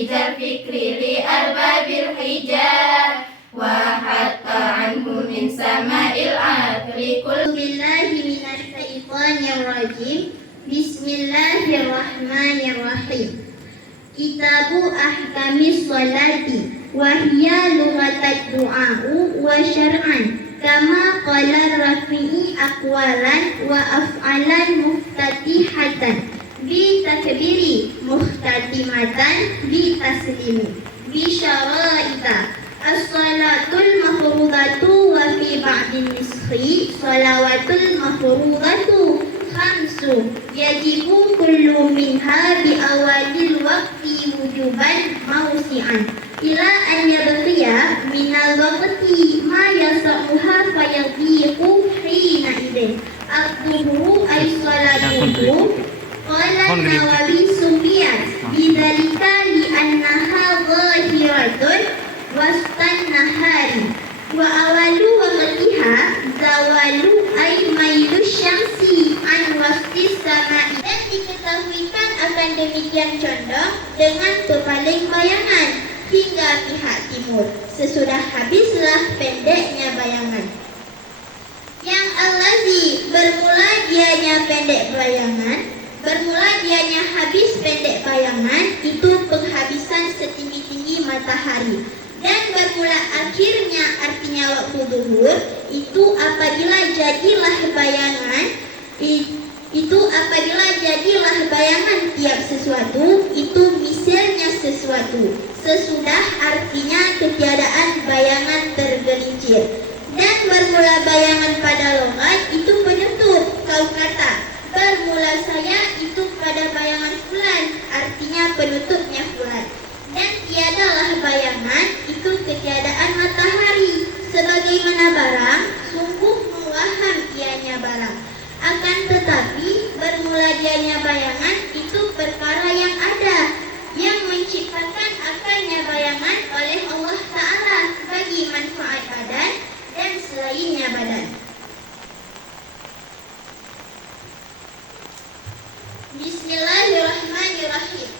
تخريج الفكر لأرباب الحجاب وحتى عنه من سماء العقل كل بالله من الشيطان الرجيم بسم الله الرحمن الرحيم كتاب أحكام الصلاة وهي لغة الدعاء وشرعا كما قال الرافعي أقوالا وأفعالا مفتتحة بتكبير مختتمة بتسليم بشرائط الصلاة المفروضة وفي بعض النسخ صلوات المفروضة 5 يجب كل منها بأوائل الوقت وجوبا موسعا إلى أن يبقي من الوقت ما يسعها فيضيق حينئذ الظهر أي صلاة الظهر. قال النووي سميت بذلك لأنها ظاهرة وسط النهار وأول وقتها زوال أي ميل الشمس عن وسط السماء. Dan diketahuikan akan demikian condong dengan berpaling bayangan hingga pihak timur sesudah habislah pendeknya bayangan. Yang allazi bermula dianya pendek bayangan, bermula dianya habis pendek bayangan itu penghabisan setinggi-tinggi matahari. Dan bermula akhirnya artinya waktu zuhur itu apabila jadilah bayangan tiap sesuatu itu misalnya sesuatu. Sesudah artinya ketiadaan bayangan tergelincir. Dan bermula bayangan pada logat itu penutup. Kau kata bermula saya itu pada bayangan fulan artinya penutupnya fulan. Dan tiadalah bayangan itu ketiadaan matahari sebagaimana barang sungguh mewaham ianya barang. Akan tetapi bermula dianya bayangan itu perkara yang ada yang menciptakan akannya bayangan oleh Allah Ta'ala bagi manfaat badan dan selainnya badan. Bismillahirrahmanirrahim.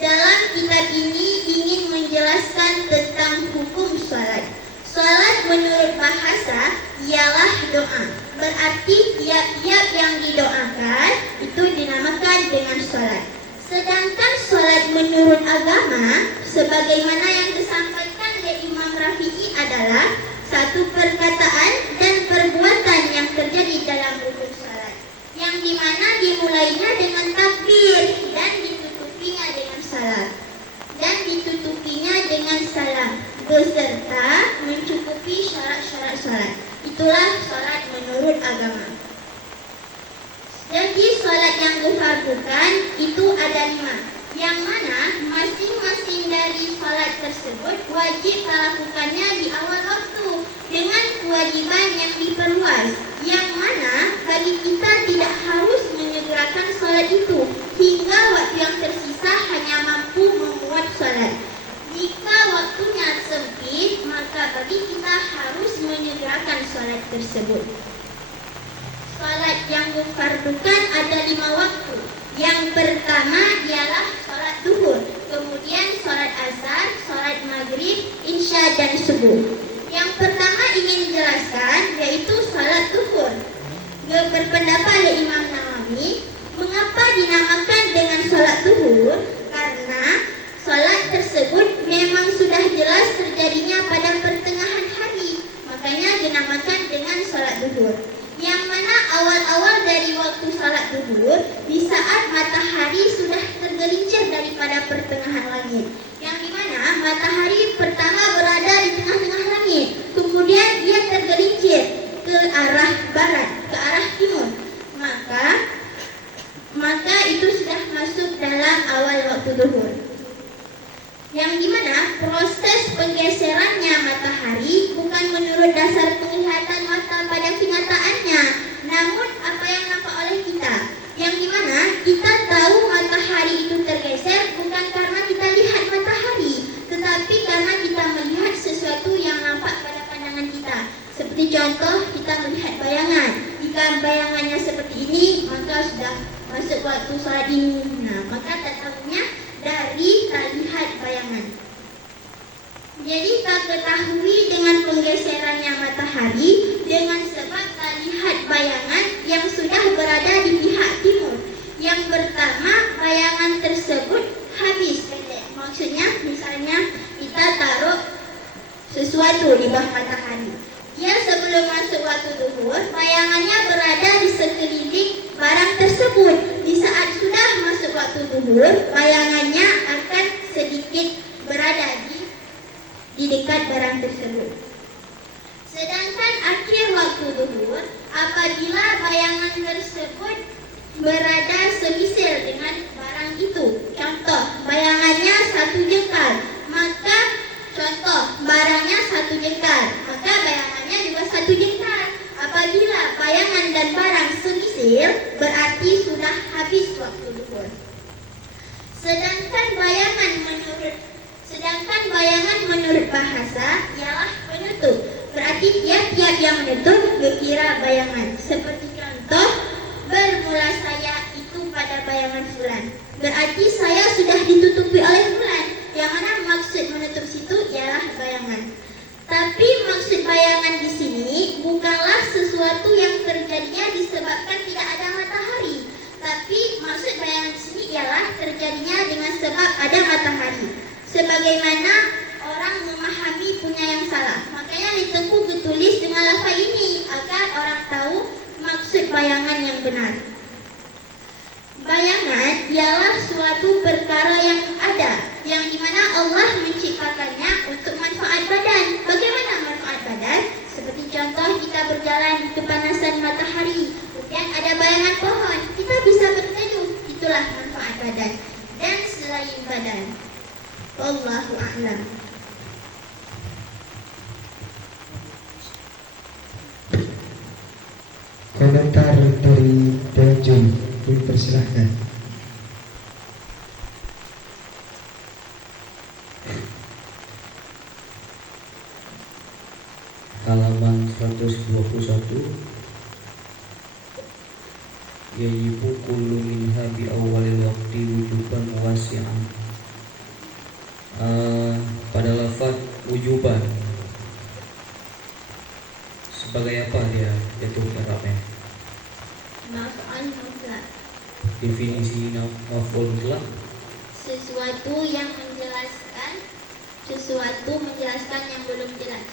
Dalam kitab ini ingin menjelaskan tentang hukum salat. Salat menurut bahasa ialah doa. Berarti tiap-tiap yang didoakan itu dinamakan dengan salat. Sedangkan salat menurut agama sebagaimana yang disampaikan oleh Imam Rafi'i adalah satu perkataan dan perbuatan yang terjadi dalam rukun salat, yang dimana dimulainya dengan takbir dan ditutupinya dengan salam beserta mencukupi syarat-syarat salat. Itulah salat menurut agama. Jadi salat yang difardukan itu ada 5, yang mana masing-masing dari salat tersebut wajib melakukannya di awal waktu dengan kewajiban yang diperluas, yang mana bagi kita tidak harus menyegerakan salat itu hingga waktu yang tersisa hanya mampu memuat salat. Jika waktunya sempit, maka bagi kita harus menyegerakan salat tersebut. Salat yang difardukan ada 5 waktu. Yang pertama ialah salat zuhur, kemudian salat asar, salat maghrib, isya dan subuh. Yang pertama ingin dijelaskan yaitu salat zuhur. Berpendapat oleh Imam Nawawi, mengapa dinamakan dengan salat zuhur? Karena salat tersebut memang sudah jelas terjadinya pada pertengahan hari, makanya dinamakan dengan salat zuhur. Yang mana awal-awal dari waktu salat zuhur di saat matahari sudah tergelincir daripada pertengahan langit, yang dimana matahari pertama berada di tengah-tengah langit, kemudian dia tergelincir ke arah barat, ke arah timur, maka itu sudah masuk dalam awal waktu zuhur. Yang dimana proses penggeserannya matahari bukan menurut dasar penglihatan mata pada kenyataannya, namun apa yang nampak oleh kita. Yang dimana kita tahu matahari itu tergeser bukan karena kita lihat matahari, tetapi karena kita melihat sesuatu yang nampak pada pandangan kita. Seperti contoh kita melihat bayangan. Jika bayangannya seperti ini, maka sudah masuk waktu salat ini. Maka tak tahunya dari tak lihat bayangan. Jadi tak ketahui dengan penggeserannya matahari dengan sebab tak lihat bayangan yang sudah berada di pihak timur. Yang pertama, bayangan tersebut habis pendek. Maksudnya, misalnya kita taruh sesuatu di bawah matahari. Dia sebelum masuk waktu zuhur, bayangannya berada di sekeliling barang tersebut. Di saat sudah masuk waktu zuhur, bayangannya akan sedikit berada di dekat barang tersebut. Sedangkan akhir waktu zuhur, apabila bayangan tersebut berada semisil dengan barang itu, contoh bayangannya 1 jengkal, maka contoh barangnya 1 jengkal, maka bayangannya juga 1 jengkal. Apabila bayangan dan barang semisil, berarti sudah habis waktu zuhur. Sedangkan bayangan menurut bahasa ialah penutup. Berarti tiap-tiap yang menutup dikira bayangan. Seperti contoh, bermula saya itu pada bayangan bulan. Berarti saya sudah ditutupi oleh bulan. Yang mana maksud menutup situ ialah bayangan. Tapi maksud bayangan di sini bukanlah sesuatu yang terjadinya disebabkan tidak ada matahari. Tapi maksud bayangan di sini ialah terjadinya dengan sebab ada matahari. Sebagaimana orang memahami punya yang salah. Makanya di Tengku ditulis dengan lafaz ini agar orang tahu maksud bayangan yang benar. Bayangan ialah suatu perkara yang ada, yang dimana Allah menciptakannya untuk manfaat badan. Bagaimana manfaat badan? Seperti contoh kita berjalan di kepanasan matahari, kemudian ada bayangan pohon, kita bisa berteduh. Itulah manfaat badan. Dan selain badan, Wallahu a'lam. Komentar dari Dajjal, dipersilahkan. Halaman 121. Yajibu kullu minha bi awalil waqti wujuban wasi'an. Pada lafaz wujuban sebagai apa dia jatuh i'rabnya? Maf'ul mutlak. Definisi maf'ul mutlak Sesuatu yang menjelaskan yang belum jelas.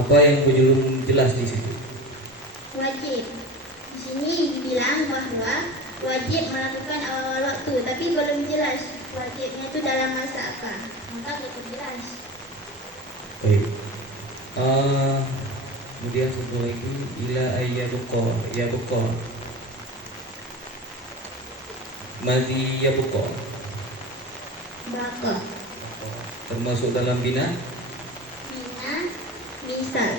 apa yang belum jelas di situ? Wajib. Di sini dibilang bahwa wajib melakukan awal waktu, tapi belum jelas wajibnya itu dalam masa apa. Maka belum jelas. Baik. Kemudian satu lagi ila yabqa. Madhi yabqa. Baqa. Termasuk dalam bina Bina misal.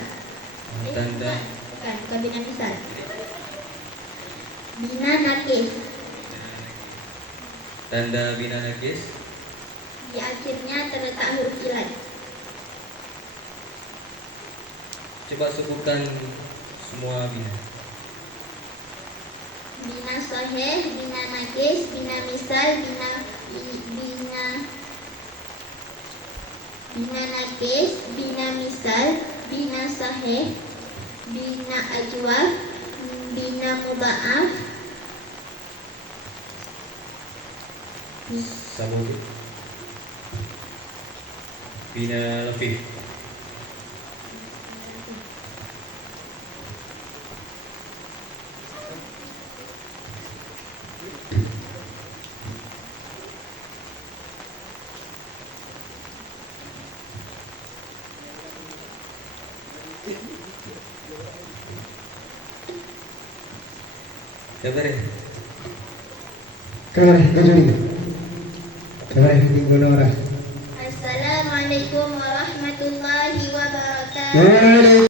tanda Bukan bina misal. Bina nakis. tanda bina nakis. Di akhirnya terletak huruf ilat. Coba sebutkan semua bina. Bina sahih, bina nakis, bina misal, bina nakis, bina misal, bina sahih, bina ajwaf, bina mudha'af, Sabun. Bina lafih. Sabar ya. Kabar kejadi. Kabar minggu nora. Assalamualaikum warahmatullahi wabarakatuh.